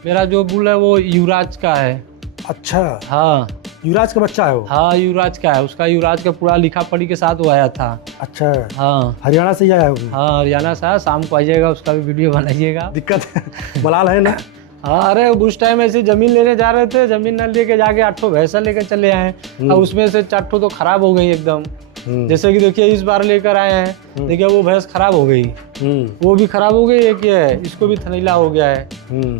मेरा जो बुल है वो युवराज का है। अच्छा, हाँ युवराज का बच्चा है वो? हाँ युवराज का है, उसका युवराज का पूरा लिखा पढ़ी के साथ वो आया था। अच्छा, हाँ हरियाणा से ही आया होगा? हाँ हरियाणा से आया, शाम को आइएगा, उसका भी वीडियो बनाइएगा। दिक्कत है मलाल है ना? हाँ अरे उस टाइम ऐसे जमीन लेने जा रहे थे, जमीन न लेके जाके 8 भैंसा लेकर चले आए और उसमें से 4 तो खराब हो गई एकदम। जैसे कि देखिए इस बार लेकर आए हैं, देखिए वो भैंस खराब हो गई, वो भी खराब हो गई, एक ये है, इसको भी थनीला हो गया है।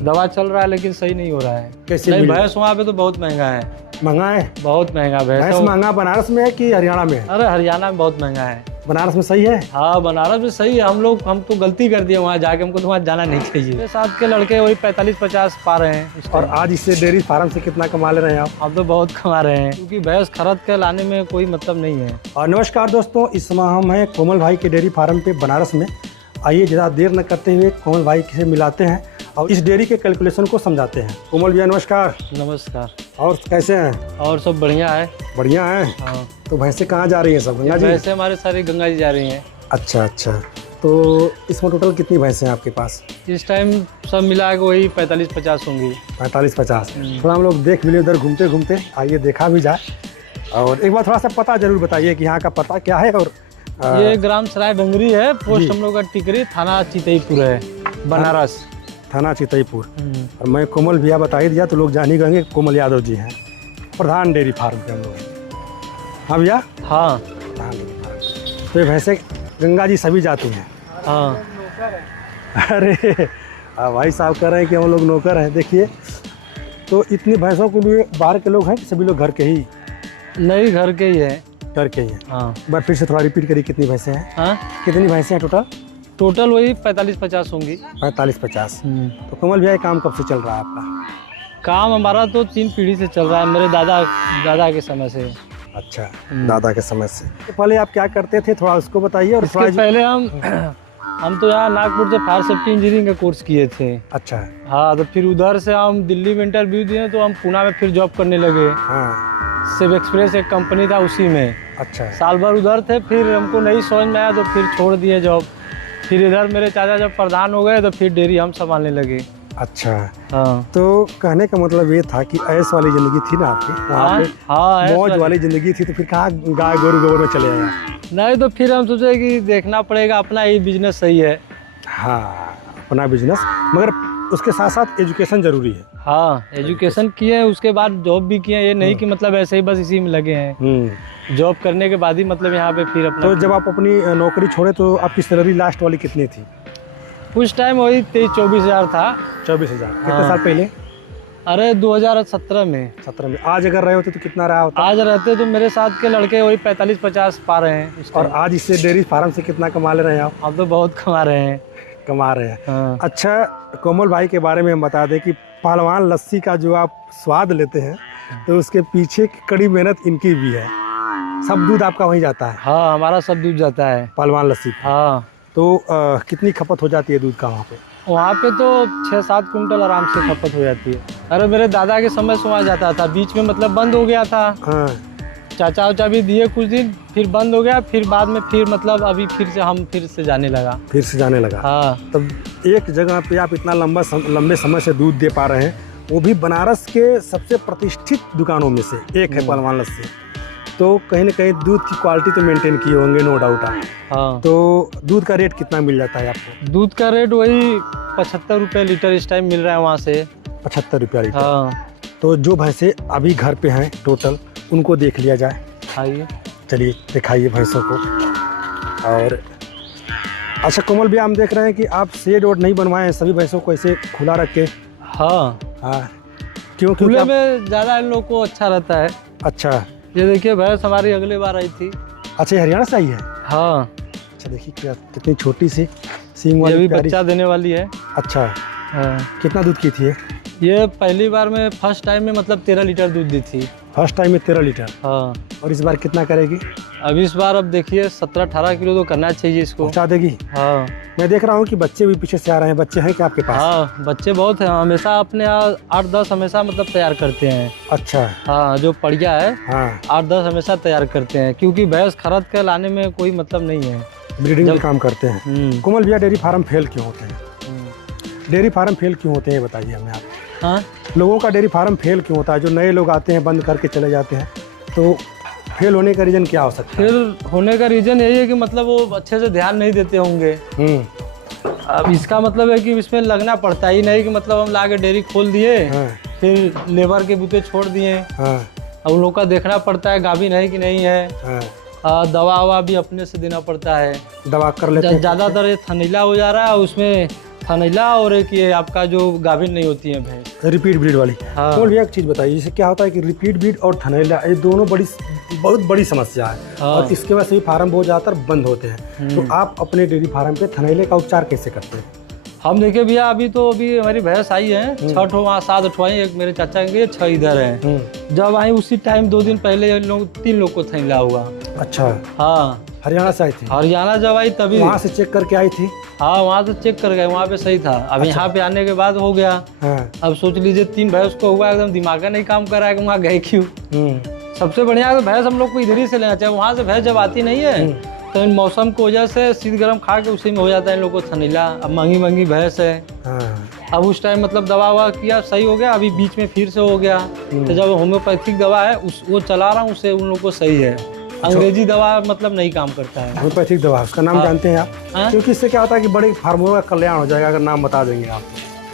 दवा चल रहा है लेकिन सही नहीं हो रहा है। कैसे नहीं भैंस वहाँ पे तो बहुत महंगा है। महंगा है? बहुत महंगा भैंस महंगा बनारस में है कि हरियाणा में है? अरे हरियाणा में बहुत महंगा है। बनारस में सही है? हाँ बनारस में सही है। हम तो गलती कर दिए वहाँ जाके, हमको तो वहाँ जाना नहीं चाहिए। मेरे साथ के लड़के वही 45-50 पा रहे हैं। और आज इससे डेयरी फार्म से कितना कमा ले रहे हैं आप? हम तो बहुत कमा रहे हैं, क्योंकि भैंस खरीद के लाने में कोई मतलब नहीं है। और नमस्कार दोस्तों, इस समय हम हैं कोमल भाई के डेयरी फार्म पे बनारस में। आइए ज़्यादा देर न करते हुए कोमल भाई से मिलाते हैं और इस डेयरी के कैलकुलेशन को समझाते हैं। कोमल भैया नमस्कार। नमस्कार। और कैसे हैं? और सब बढ़िया है। बढ़िया है। हाँ। तो भैंसे कहाँ जा रही हैं सब? गंगा जी? भैंसे हमारे सारे गंगा जी जा रही हैं। अच्छा अच्छा, तो इसमें टोटल कितनी भैंसें हैं आपके पास? इस टाइम सब मिला के वही 45-50 होंगी। 45-50। थोड़ा हम लोग देख भी ले उधर घूमते घूमते, आइए देखा भी जाए। और एक बार थोड़ा सा पता जरूर बताइए कि यहाँ का पता क्या है। और ये ग्राम सराय डंगरी है, पोस्ट हम लोग का टिकरी, थाना चितईपुर है, बनारस। थाना चितईपुर। और मैं कोमल भैया बता ही दिया तो लोग जान ही गएंगे कोमल यादव जी हैं, प्रधान डेयरी फार्म के हम लोग। हाँ भैया? हाँ प्रधान डेयरी फार्म। तो ये भैंसे गंगा जी सभी जाती हैं? हाँ। अरे भाई साहब कह रहे हैं कि हम लोग नौकर हैं। देखिए तो इतनी भैंसों के लिए बाहर के लोग हैं कि सभी लोग घर के ही? नहीं घर के ही है। घर के ही हैं। हाँ। एक बार फिर से थोड़ा रिपीट करिए, कितनी भैंसें हैं? हाँ कितनी भैंसें हैं टोटल? टोटल वही 45-50 होंगी। 45-50। तो कोमल भैया काम कब से चल रहा है आपका? काम हमारा तो 3 पीढ़ी से चल रहा है, मेरे दादा के समय से। अच्छा, दादा के समय से। तो पहले आप क्या करते थे थोड़ा उसको बताइए। और इसके पहले हम तो यहाँ नागपुर से फायर सेफ्टी इंजीनियरिंग का कोर्स किए थे। अच्छा। हाँ, तो फिर उधर से हम दिल्ली में इंटरव्यू दिए तो हम पुणे में फिर जॉब करने लगे। हाँ। सिव एक्सप्रेस एक कंपनी था उसी में। अच्छा। साल भर उधर थे, फिर हमको नहीं समझ में आया तो फिर छोड़ दिए जॉब। फिर इधर मेरे चाचा जब प्रधान हो गए तो फिर डेयरी हम संभालने लगे। अच्छा। हाँ। तो कहने का मतलब ये था कि ऐश वाली जिंदगी थी ना आपकी वहाँ पे? हाँ, मौज वाली जिंदगी थी, तो फिर कहाँ गाय गोरू गोबर में चले आए? नहीं तो फिर हम सोचे कि देखना पड़ेगा, अपना ही बिजनेस सही है। हाँ, अपना बिजनेस, मगर उसके साथ साथ एजुकेशन जरूरी है। हाँ, एजुकेशन किए, उसके बाद जॉब भी किए। ये नहीं कि मतलब ऐसे ही बस इसी में लगे हैं। जॉब करने के बाद ही मतलब यहाँ पे फिर अपना। तो जब आप अपनी नौकरी छोड़े तो आपकी सैलरी लास्ट वाली कितनी थी? उस टाइम वही 23-24 हज़ार था। 24,000। कितने साल पहले? अरे 2017 में। 17 में। आज अगर रहे होते तो कितना रहा होता? आज रहते तो मेरे साथ के लड़के वही 45-50 पा रहे हैं। और आज इससे डेयरी फार्म से कितना कमा ले रहे हैं आप? हम तो बहुत कमा रहे हैं। कमा रहे हैं। हाँ। अच्छा, कोमल भाई के बारे में हम बता दें कि पहलवान लस्सी का जो आप स्वाद लेते हैं तो उसके पीछे की कड़ी मेहनत इनकी भी है। सब दूध आपका वहीं जाता है? हाँ, हमारा सब दूध जाता है पहलवान लस्सी। हाँ। तो कितनी खपत हो जाती है दूध का वहाँ पे? वहाँ पे तो 6-7 कुंटल आराम से खपत हो जाती है। अरे मेरे दादा के समय से वहाँ जाता था, बीच में मतलब बंद हो गया था। हाँ। चाचा उचा भी दिए कुछ दिन, फिर बंद हो गया, फिर बाद में फिर मतलब अभी फिर से जाने लगा। फिर से जाने लगा। हाँ। तब एक जगह पे आप इतना लंबे समय से दूध दे पा रहे हैं, वो भी बनारस के सबसे प्रतिष्ठित दुकानों में से एक है पहलवान लस्सी। तो कहीं ना कहीं दूध की क्वालिटी तो मेंटेन किए होंगे, नो डाउट। हाँ। तो दूध का रेट कितना मिल जाता है आपको? दूध का रेट वही 75 रुपये लीटर इस टाइम मिल रहा है वहाँ से। 75 रुपया लीटर। हाँ। तो जो भैंसे अभी घर पे हैं टोटल, उनको देख लिया जाए। आइए, चलिए दिखाइए भैंसों को। और अच्छा कोमल भैया, हम देख रहे हैं कि आप शेड वोड नहीं बनवाए हैं, सभी भैंसों को ऐसे खुला रख के। हाँ हाँ, क्यों? खुले में ज़्यादा इन लोग को अच्छा रहता है। अच्छा। ये देखिए भैंस हमारी अगले बार आई थी। अच्छा, ये हरियाणा से आई है? हाँ। अच्छा, देखिए क्या कितनी छोटी सी सींग वाली, ये भी बच्चा देने वाली है। अच्छा। हाँ। कितना दूध की थी ये पहली बार में फर्स्ट टाइम में मतलब 13 लीटर दूध दी थी। फर्स्ट टाइम में 13 लीटर? हाँ। और इस बार कितना करेगी? अब इस बार अब देखिए 17-18 किलो तो करना चाहिए इसको। पहुँचा देगी? हाँ। मैं देख रहा हूँ कि बच्चे भी पीछे से आ रहे हैं। बच्चे हैं क्या आपके पास? हाँ, बच्चे बहुत हैं, हमेशा अपने 8-10 हमेशा मतलब तैयार करते हैं। अच्छा। हाँ, जो पड़िया है। हाँ। 8-10 हमेशा तैयार करते हैं, क्योंकि भैंस खरीद कर लाने में कोई मतलब नहीं है। ब्रीडिंग भी काम करते हैं। कोमल भैया, डेयरी फार्म फेल क्यों होते हैं? डेयरी फार्म फेल क्यों होते हैं बताइए हमें आप। हाँ, लोगों का डेयरी फार्म फेल क्यों होता है? जो नए लोग आते हैं बंद करके चले जाते हैं, तो फेल होने का रीज़न क्या हो सकता है? फिर होने का रीज़न यही है कि मतलब वो अच्छे से ध्यान नहीं देते होंगे। अब इसका मतलब है कि इसमें लगना पड़ता ही नहीं कि मतलब हम लाके डेयरी खोल दिए, हाँ, फिर लेबर के बूते छोड़ दिए। हाँ, अब उन लोग का देखना पड़ता है गाभिन है कि नहीं है। हाँ। दवा ववा भी अपने से देना पड़ता है। दवा कर लेते हैं। ज़्यादातर ये थनैला हो जा रहा है, उसमें थनैला और एक ये आपका जो गाभिन नहीं होती है भैंस। रिपीट ब्रीड वाली। हाँ। और भैया एक चीज़ बताइए, जैसे क्या होता है कि रिपीट ब्रीड और थनैला ये दोनों बहुत बड़ी समस्या है। हाँ। और इसके वजह से भी फार्म बहुत ज़्यादातर बंद होते हैं। तो आप अपने डेयरी फार्म पे थनैले का उपचार कैसे करते हैं? हम देखिए भैया, अभी हमारी भैंस आई है 6 वहाँ 7 अठवाई, एक मेरे चाचा के 6 इधर है। जब आई उसी टाइम 2 दिन पहले 3 लोग को थैला हुआ। अच्छा। हाँ, हरियाणा से आई थी? हरियाणा जब आई तभी वहाँ से चेक करके आई थी? हाँ, वहाँ से चेक कर गए, वहाँ पे सही था। अब यहाँ पे आने के बाद हो गया। हाँ। अब सोच लीजिए 3 भैंस को हुआ, एकदम दिमाग का नहीं काम कर रहा है कि वहाँ गए क्यों। सबसे बढ़िया है भैंस हम लोग को इधर ही से लेना चाहिए। वहाँ से भैंस जब आती नहीं है तो इन मौसम की वजह से शीत गर्म खा के उसी में हो जाता है इन लोग को थनैला। अब महंगी भैंस है। हाँ। अब उस टाइम मतलब दवा ववा किया, सही हो गया। अभी बीच में फिर से हो गया। तो जब होम्योपैथिक दवा है वो चला रहा हूँ, उससे उन लोग को सही है। अंग्रेजी दवा मतलब नहीं काम करता है। होम्योपैथिक दवा, उसका नाम जानते हैं आप? हाँ? क्योंकि इससे क्या होता है कि बड़े फार्मरों का कल्याण हो जाएगा अगर नाम बता देंगे आप।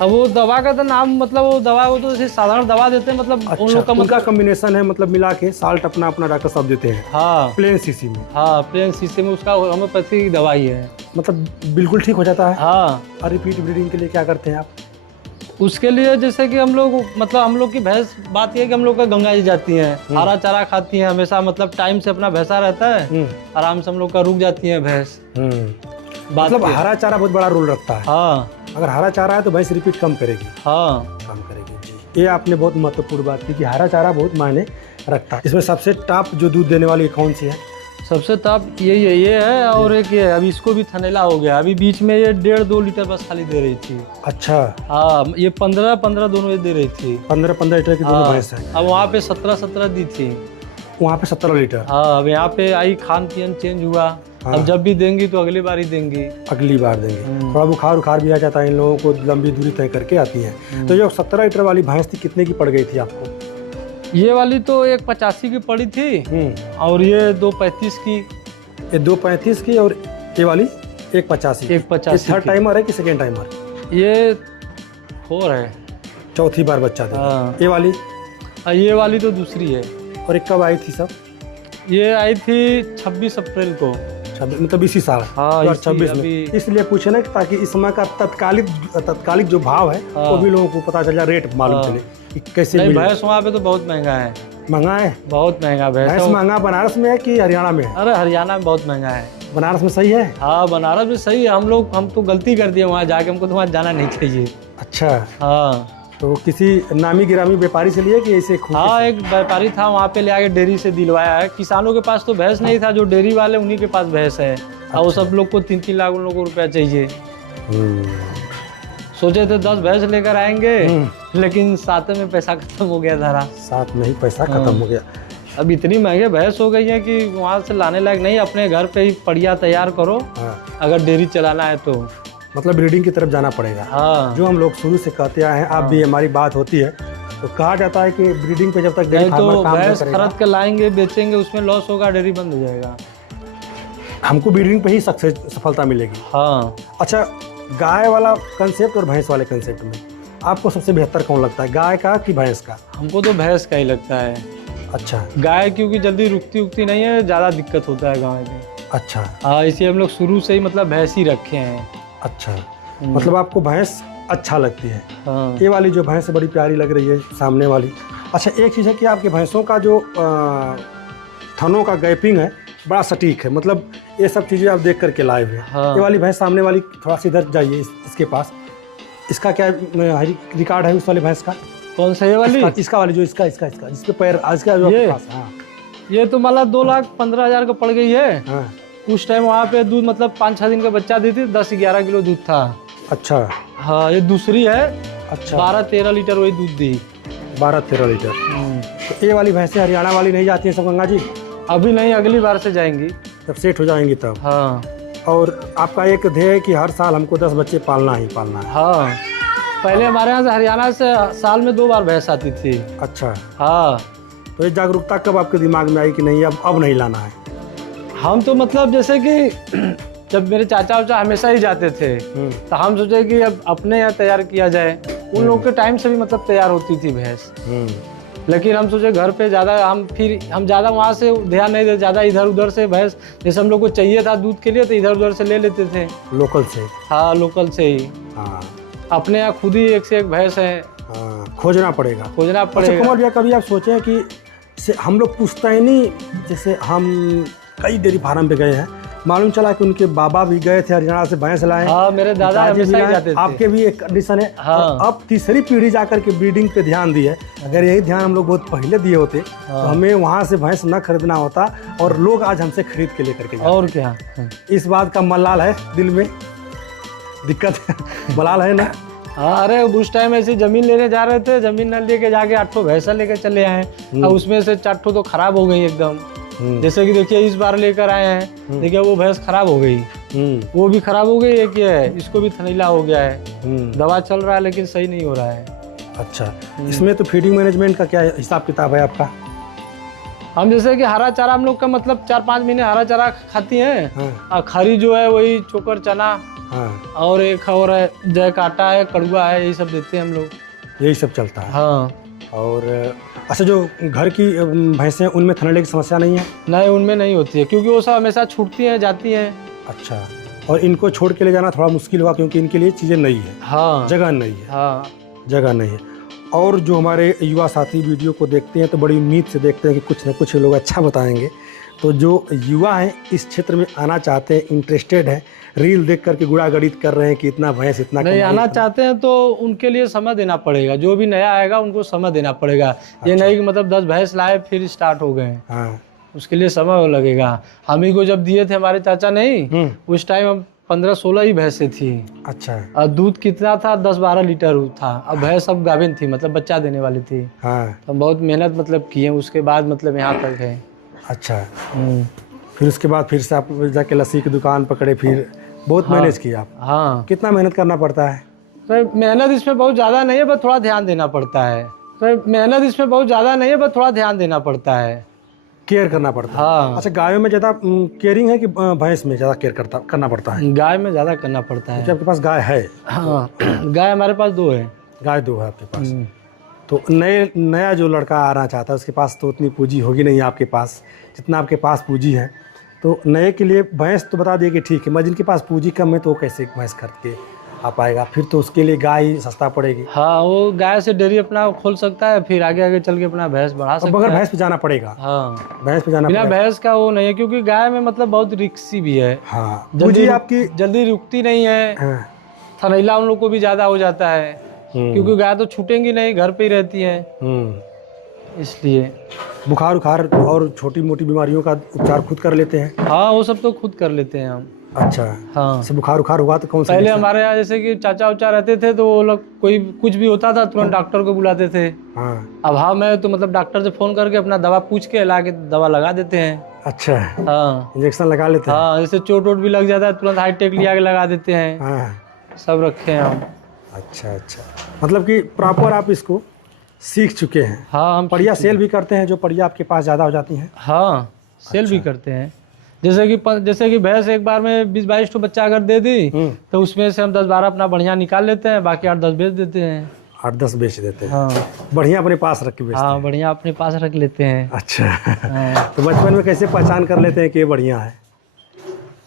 अब वो दवा का तो नाम मतलब वो दवा वो तो जैसे साधारण दवा देते हैं, मतलब अच्छा, उन लोग का उनका मतलब कॉम्बिनेशन है, मतलब मिला के साल्ट अपना डॉक्टर साहब देते हैं। हाँ, प्लेन शीशी में। हाँ, प्लेन सिस्टम में उसका होम्योपैथी की दवाई है। मतलब बिल्कुल ठीक हो जाता है। हाँ। और रिपीट ब्रीडिंग के लिए क्या करते हैं आप? उसके लिए जैसे कि हम लोग की भैंस, बात यह कि हम लोग का गंगा जी जाती हैं, हरा चारा खाती हैं हमेशा, मतलब टाइम से अपना भैंसा रहता है, आराम से हम लोग का रुक जाती है भैंस। मतलब हरा चारा बहुत बड़ा रोल रखता है। हाँ, अगर हरा चारा है तो भैंस रिपीट कम करेगी। हाँ, कम करेगी जी। ये आपने बहुत महत्वपूर्ण बात की कि हरा चारा बहुत मायने रखता है। इसमें सबसे टॉप जो दूध देने वाली कौन सी है? सबसे टॉप ये है और एक ये। अभी इसको भी थनैला हो गया। अभी बीच में ये 1.5-2 लीटर बस खाली दे रही थी। अच्छा। हाँ, ये 15 दोनों ये दे रही थी। 15 लीटर की दोनों भैंस है। अब वहाँ पे 17 दी थी। वहाँ पे 17 लीटर। हाँ, अब यहाँ पे आई, खान पीन चेंज हुआ। हाँ। अब जब भी देंगी तो अगली बार ही देंगी। अगली बार देंगे। थोड़ा बुखार भी आ जाता है इन लोगों को, लंबी दूरी तय करके आती है। तो जो 17 लीटर वाली भैंस थी कितने की पड़ गई थी आपको? ये वाली तो 1.85 की पड़ी थी और ये 2.35 की। ये 2.35 की और ये वाली 1.85। 1.85 थर्ड टाइमर है कि सेकेंड टाइमर? ये 4 है। चौथी बार बच्चा दे। हाँ। ये वाली तो दूसरी है। और एक कब आई थी सब? ये आई थी 26 अप्रैल को। मतलब इसी साल। हाँ, 2026 में। इसलिए पूछे ना ताकि इस समय का तत्कालिक जो भाव है वो भी लोगों को पता चल जाए, रेट मालूम चले कि कैसे नहीं, भैंस वहाँ पे तो बहुत महंगा है। महंगा है? बहुत महंगा भैंस। महंगा बनारस में है कि हरियाणा में है? अरे हरियाणा में बहुत महंगा है। बनारस में सही है? हाँ, बनारस में सही है। हम तो गलती कर दिए वहाँ जाके, हमको तो वहाँ जाना नहीं चाहिए। अच्छा। हाँ, तो किसी नामी गिरामी व्यापारी से लिए कि ऐसे? हाँ, एक व्यापारी था वहाँ पे ले आके डेयरी से दिलवाया है। किसानों के पास तो भैंस नहीं था, जो डेयरी वाले उन्हीं के पास भैंस है। और वो सब लोग को 3-3 लाख उन लोगों को रुपया चाहिए। सोचे थे 10 भैंस लेकर आएंगे, लेकिन साथ में पैसा खत्म हो गया सारा। साथ में ही पैसा खत्म हो गया। अब इतनी महंगे भैंस हो गई है कि वहाँ से लाने लायक नहीं। अपने घर पे ही बढ़िया तैयार करो। अगर डेयरी चलाना है तो मतलब ब्रीडिंग की तरफ जाना पड़ेगा। हाँ, जो हम लोग शुरू से कहते आए हैं, आप भी हमारी बात होती है तो कहा जाता है कि ब्रीडिंग पे जब तक डेयरी फार्मर काम भैंस खरीद के लाएंगे, बेचेंगे, उसमें लॉस होगा, डेयरी बंद हो जाएगा। हमको ब्रीडिंग पे ही सफलता मिलेगी। हाँ। अच्छा, गाय वाला कंसेप्ट और भैंस वाले कंसेप्ट में आपको सबसे बेहतर कौन लगता है, गाय का कि भैंस का? हमको तो भैंस का ही लगता है। अच्छा। गाय क्योंकि जल्दी रुकती नहीं है, ज़्यादा दिक्कत होता है गाय में। अच्छा। हाँ, इसलिए हम लोग शुरू से ही मतलब भैंस ही रखे हैं। अच्छा, मतलब आपको भैंस अच्छा लगती है। हाँ। ये वाली जो भैंस बड़ी प्यारी लग रही है सामने वाली। अच्छा, एक चीज़ है कि आपके भैंसों का जो थनों का गैपिंग है बड़ा सटीक है, मतलब ये सब चीज़ें आप देख करके लाए हुए हैं। हाँ। ये वाली भैंस सामने वाली थोड़ा सा इधर जाइए, इसके पास। इसका क्या रिकॉर्ड है उस वाले भैंस का? कौन सा? ये वाली? इसका वाली जो इसका इसके पैर इसका जो ये? पास। हाँ। ये तो मतलब 2,15,000 का पड़ गई है। हाँ। उस टाइम वहाँ पे दूध मतलब 5-6 दिन का बच्चा दी थी, 10-11 किलो दूध था। अच्छा। हाँ, ये दूसरी है। अच्छा। 12-13 लीटर वही दूध दी। 12-13 लीटर। तो ये वाली भैंसें हरियाणा वाली नहीं जाती है सब गंगा जी? अभी नहीं, अगली बार से जाएंगी जब सेट हो जाएंगी तब। हाँ। और आपका एक ध्येय है कि हर साल हमको 10 बच्चे पालना ही पालना है। हाँ, पहले हमारे यहाँ से हरियाणा से साल में 2 बार भैंस आती थी। अच्छा, हाँ, तो ये जागरूकता कब आपके दिमाग में आई कि नहीं अब नहीं लाना है? हम तो मतलब जैसे कि जब मेरे चाचा वाचा हमेशा ही जाते थे तो हम सोचे कि अब अपने यहाँ तैयार किया जाए। उन लोग के टाइम से भी मतलब तैयार होती थी भैंस, लेकिन हम सोचे घर पे ज़्यादा हम ज़्यादा वहाँ से ध्यान नहीं देते, ज़्यादा इधर उधर से भैंस जैसे हम लोग को चाहिए था दूध के लिए तो इधर उधर से ले लेते थे, लोकल से। हाँ, लोकल से ही। हाँ, अपने यहाँ खुद ही एक से एक भैंस है। हाँ, खोजना पड़ेगा। खोजना पड़ेगा। अच्छा कुमार भैया, कभी आप सोचे कि हम लोग पुश्तैनी, जैसे हम कई डेयरी फार्म पे गए हैं, मालूम चला कि उनके बाबा भी गए थे हरियाणा से भैंस लाए। हाँ, मेरे दादा हमेशा ही जाते थे। आपके भी एक कंडीशन है। हाँ। और अब तीसरी पीढ़ी जाकर के ब्रीडिंग पे ध्यान दी है। अगर यही ध्यान हम लोग बहुत पहले दिए होते तो हमें वहाँ से भैंस न खरीदना होता और लोग आज हमसे खरीद के लेकर के जाते। और क्या, इस बात का मलाल है दिल में, दिक्कत है, मलाल है ना? हाँ, अरे उस टाइम ऐसे जमीन लेने जा रहे थे, जमीन न लेके जाके 8 भैंसा लेके चले आए और उसमें से 4 तो खराब हो गई एकदम। जैसे कि देखिए इस बार लेकर आए हैं, देखिए वो भैंस खराब हो गई, वो भी खराब हो गई, एक ये है, इसको भी थनैला हो गया है। दवा चल रहा है लेकिन सही नहीं हो रहा है। अच्छा, इसमें तो फीडिंग मैनेजमेंट का क्या हिसाब किताब है आपका? हम जैसे कि हरा चारा हम लोग का मतलब 4-5 महीने हरा चारा खाती हैं। और खरी जो है वही चोकर चना, और एक और है जय काटा है, कड़ुआ है, यही सब देते हैं हम लोग। यही सब चलता है। हाँ। और अच्छा, जो घर की भैंसें उनमें थनैले की समस्या नहीं है? नहीं, उनमें नहीं होती है क्योंकि वो सब हमेशा छूटती हैं, जाती हैं। अच्छा, और इनको छोड़ के ले जाना थोड़ा मुश्किल हुआ क्योंकि इनके लिए चीज़ें नहीं है। हाँ, जगह नहीं है। हाँ, जगह नहीं है। और जो हमारे युवा साथी वीडियो को देखते हैं तो बड़ी उम्मीद से देखते हैं कि कुछ न कुछ लोग अच्छा बताएंगे। तो जो युवा हैं इस क्षेत्र में आना चाहते हैं, इंटरेस्टेड हैं, रील देख करके गुड़ागड़ित कर रहे हैं कि इतना भैंस इतना नहीं आना चाहते हैं तो उनके लिए समय देना पड़ेगा। जो भी नया आएगा उनको समय देना पड़ेगा। अच्छा। ये नहीं कि मतलब 10 भैंस लाए फिर स्टार्ट हो गए। हाँ, उसके लिए समय लगेगा। हम ही को जब दिए थे हमारे चाचा नहीं, उस टाइम हम 15-16 ही भैंसें थी। अच्छा, और दूध कितना था? 10-12 लीटर था। अब भैंस सब गाभिन थी, मतलब बच्चा देने वाली थी। हाँ, तो हम बहुत मेहनत मतलब किए, उसके बाद मतलब यहाँ तक है। अच्छा, फिर उसके बाद फिर से आप जाके लस्सी की दुकान पकड़े, फिर बहुत मैनेज किया आप। हाँ, कितना मेहनत करना पड़ता है? तो मेहनत इसमें बहुत ज़्यादा नहीं है, बस थोड़ा ध्यान देना पड़ता है। तो मेहनत इसमें बहुत ज़्यादा नहीं है, बस थोड़ा ध्यान देना पड़ता है, केयर करना पड़ता है। हाँ। अच्छा, गायों में ज़्यादा केयरिंग है कि भैंस में ज़्यादा केयर करना पड़ता है? गाय में ज़्यादा करना पड़ता है। आपके पास गाय है? हाँ, गाय हमारे पास 2 है। गाय 2 है आपके पास। तो नया जो लड़का आना चाहता है उसके पास तो उतनी पूंजी होगी नहीं आपके पास जितना आपके पास पूंजी है। तो नए के लिए भैंस तो बता दिए कि ठीक है, मगर जिनके पास पूंजी कम है तो वो कैसे भैंस खरीद के आ पाएगा? फिर तो उसके लिए गाय ही सस्ता पड़ेगी। हाँ, वो गाय से डेयरी अपना खोल सकता है, फिर आगे आगे चल के अपना भैंस बढ़ा सकता है। मगर भैंस पे जाना पड़ेगा। हाँ, भैंस पे जाना बिना पड़ेगा। भैंस का वो नहीं है क्योंकि गाय में मतलब बहुत रिक्सी भी है। हाँ, पूंजी आपकी जल्दी रुकती नहीं है। हाँ। थनैला उन लोग को भी ज़्यादा हो जाता है क्योंकि गाय तो छूटेंगी नहीं, घर पे ही रहती है, इसलिए। बुखार उखार और छोटी मोटी बीमारियों का उपचार खुद कर लेते हैं? हाँ, वो सब तो खुद कर लेते हैं हम। अच्छा, हाँ। से बुखार उखार हुआ तो कौन सा? पहले हमारे यहाँ जैसे कि चाचा उचा रहते थे तो वो लोग कोई कुछ भी होता था तुरंत डॉक्टर को बुलाते थे। हाँ। अब हम है तो मतलब डॉक्टर से फोन करके अपना दवा पूछ के ला के दवा लगा देते हैं। अच्छा, हाँ, इंजेक्शन लगा लेते हैं? हाँ, जैसे चोट वोट भी लग जाता है तुरंत हाईटेक लिया के लगा देते हैं। हाँ, सब रखे हैं हम। अच्छा अच्छा, मतलब कि प्रॉपर आप इसको सीख चुके हैं। हाँ, हम बढ़िया सेल भी करते हैं जो बढ़िया आपके पास ज़्यादा हो जाती हैं? हाँ, सेल भी करते हैं। जैसे कि भैंस एक बार में 20-22 तो बच्चा अगर दे दी तो उसमें से हम 10-12 अपना बढ़िया निकाल लेते हैं, बाकी 8-10 बेच देते हैं। 8-10 बेच देते हैं? हाँ, बढ़िया अपने पास रख के बेचते हैं? हाँ, बढ़िया अपने पास रख लेते हैं। अच्छा। हाँ। तो बचपन में कैसे पहचान कर लेते हैं कि ये बढ़िया है?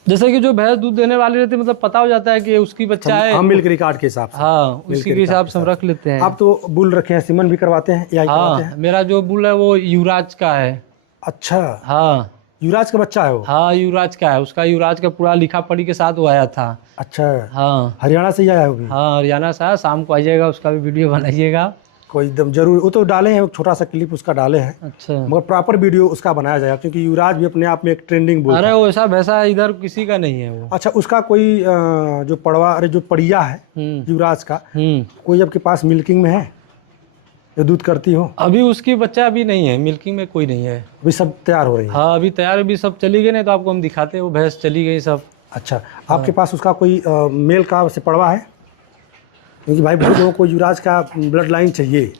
जैसे कि जो भैंस दूध देने वाली रहती है मतलब पता हो जाता है कि उसकी बच्चा है। हम मिल्क रिकॉर्ड के हिसाब से? हाँ, उसी के हिसाब से हम रख लेते हैं। आप तो बुल रखे हैं, सीमन भी करवाते हैं या करवाते हैं? मेरा जो बुल है वो युवराज का है। अच्छा, हाँ, युवराज का बच्चा है वो? हाँ, युवराज का है। उसका युवराज का पूरा लिखा पढ़ी के साथ वो आया था। अच्छा, हाँ, हरियाणा से ही आया होगी? हाँ, हरियाणा से आया। शाम को आइएगा, उसका भी वीडियो बनाइएगा। कोई एकदम जरूर, वो तो डाले हैं, छोटा सा क्लिप उसका डाले हैं। अच्छा, मगर प्रॉपर वीडियो उसका बनाया जाएगा क्योंकि युवराज भी अपने आप में एक ट्रेंडिंग बुल। अरे वैसा वैसा इधर किसी का नहीं है वो। अच्छा, उसका कोई जो पड़वा, अरे जो पड़िया है युवराज का, कोई आपके पास मिल्किंग में है जो दूध करती हो? अभी उसकी बच्चा अभी नहीं है, मिल्किंग में कोई नहीं है। अभी सब तैयार हो रही है? हाँ, अभी तैयार, अभी सब चली गई, नहीं तो आपको हम दिखाते, वो भैंस चली गई सब। अच्छा, आपके पास उसका कोई मेल का से पड़वा है? क्योंकि भाई बहुत लोगों को युवराज का ब्लड लाइन चाहिए।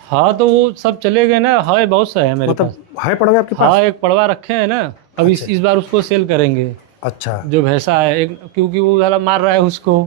हाँ तो वो सब चले गए ना, है बहुत सा है मेरे पास। मतलब है पड़वा आपके पास? हाँ एक पड़वा रखे हैं ना, अब इस बार उसको सेल करेंगे। अच्छा। जो भैंसा है एक, क्योंकि वो वाला मार रहा है उसको।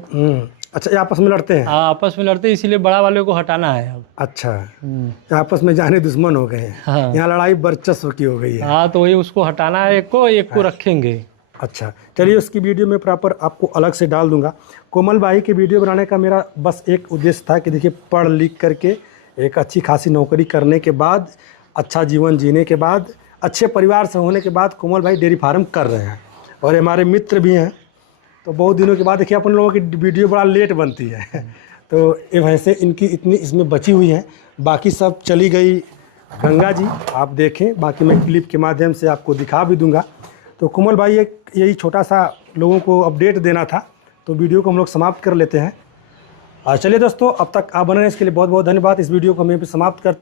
अच्छा, ये आपस में लड़ते हैं? हाँ आपस में लड़ते हैं, इसीलिए बड़ा वाले को हटाना है अब। अच्छा, ये आपस में जाने दुश्मन हो गए हैं। हाँ यहाँ लड़ाई वर्चस्व की हो गई है। हाँ, तो वही उसको हटाना है, एक को रखेंगे। अच्छा चलिए, उसकी वीडियो में प्रॉपर आपको अलग से डाल दूंगा। कोमल भाई की वीडियो बनाने का मेरा बस एक उद्देश्य था कि देखिए, पढ़ लिख करके एक अच्छी खासी नौकरी करने के बाद, अच्छा जीवन जीने के बाद, अच्छे परिवार से होने के बाद कोमल भाई डेयरी फार्म कर रहे हैं। और हमारे मित्र भी हैं, तो बहुत दिनों के बाद देखिए अपन लोगों की वीडियो बड़ा लेट बनती है। तो ये वैसे इनकी इतनी इसमें बची हुई हैं, बाकी सब चली गई गंगा जी, आप देखें। बाकी मैं क्लिप के माध्यम से आपको दिखा भी दूंगा। तो कोमल भाई, एक यही छोटा सा लोगों को अपडेट देना था, तो वीडियो को हम लोग समाप्त कर लेते हैं। चलिए दोस्तों, अब तक आप बने रहे इसके लिए बहुत बहुत धन्यवाद। इस वीडियो को मैं भी समाप्त कर